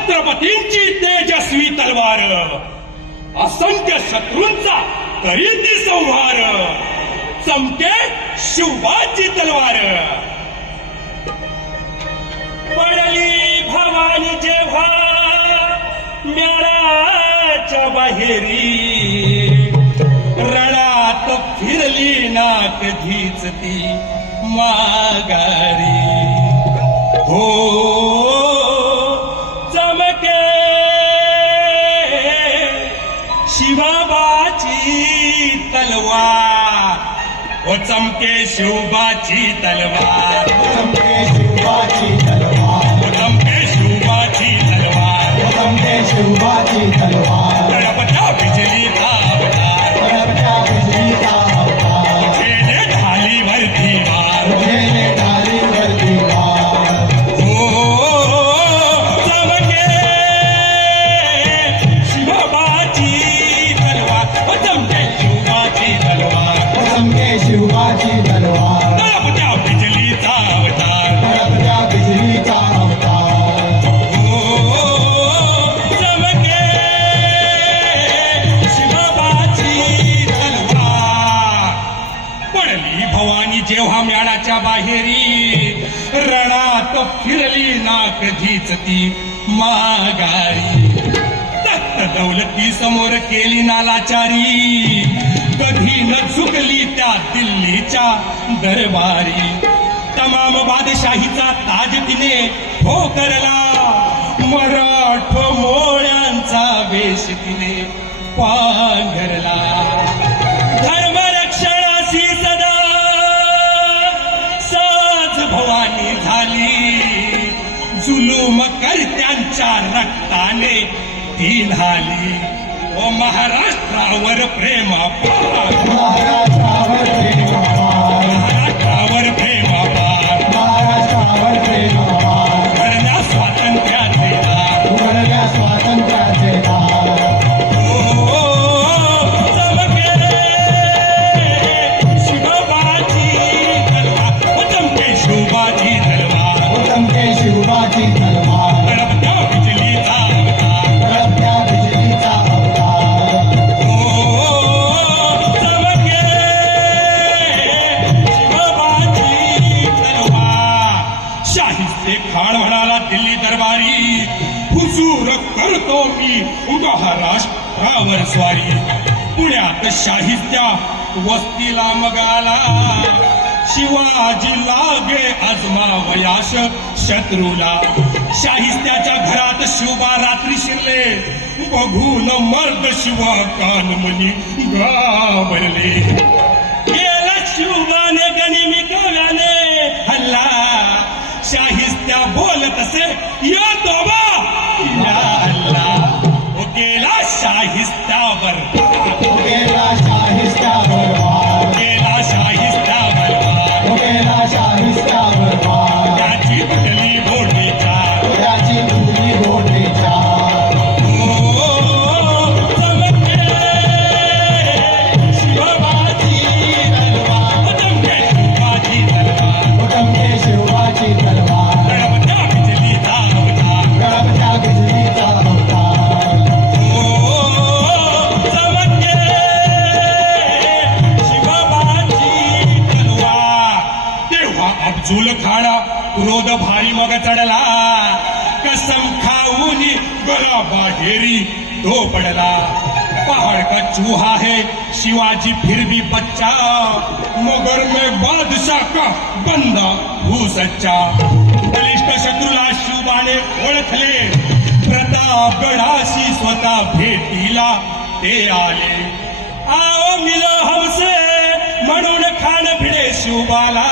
छत्रपतींची तेजस्वी तलवार. असंख्य शत्रूंचा करी ती संहार. चमके शिवबाची तलवार. पडली भवानी जेव्हा मेळाच्या बाहेरी. रणात फिरली ना कधीच ती माघारी. हो ओ चमके शिवबाची तलवार. चमके शिवाची तलवार. चमके शिवबाची तलवार. चमके शिवाची तलवार. शिवाची तलवार तळपत्या बिजलीचा अवतार. परमच्या बिजलीचा अवतार. हो चमके शिवबाची तलवार पडली भवानी जेव्हा म्याणाच्या बाहेरी रणात फिरली ना कधीच ती माघारी. दत्त दौलती समोर केली नालाचारी. कधी न चुकली त्या दिल्लीच्या दरबारी. तमाम बादशाहीचा ताज तिने ठोकरला. मराठ मोळ्यांचा वेश तिने पांघरला. धर्मरक्षणाशी सदा साज भवानी झाली. जुलूम करत्यांच्या रक्ताने ती न्हाली ओ महाराष्ट्रावर प्रेमापार महाराष्ट्रावर प्रेमापार महाराष्ट्रावर प्रेमापार महाराष्ट्रावर प्रेमापार घडण्या स्वातंत्र्याचे दार उघडल्या स्वातंत्र्याचे दार ओ, चमके शिवबाची करतो मी महाराष्ट्रावर स्वारी पुण्यात शाहिस्त्या वस्तीला मगाला. शिवाजी लागे आजमावयास शत्रूला. शाहिस्त्याच्या घरात शिवबा रात्री शिरले. बघून मर्द शिवा कानमनी घाबरले. गेला शिवबाने गनिमी गव्याने हल्ला. शाहिस्त्या बोलत असे या दोबा गेला शाहिस्तावर. क्रोध भारी मग चढला. कसम खाऊन गला बाहेरी तो पडला. पहाड़ का चूहा है, शिवाजी फिर भी बच्चा. मगर मैं बादशाह का बंदा हूँ सच्चा. बलिष्ठ शत्रूला शिवबाने ओळखले. प्रतापगडाशी स्वतः भेटीला ते आले. आओ मिलो हमसे, म्हणून खान भिडे शिवबाला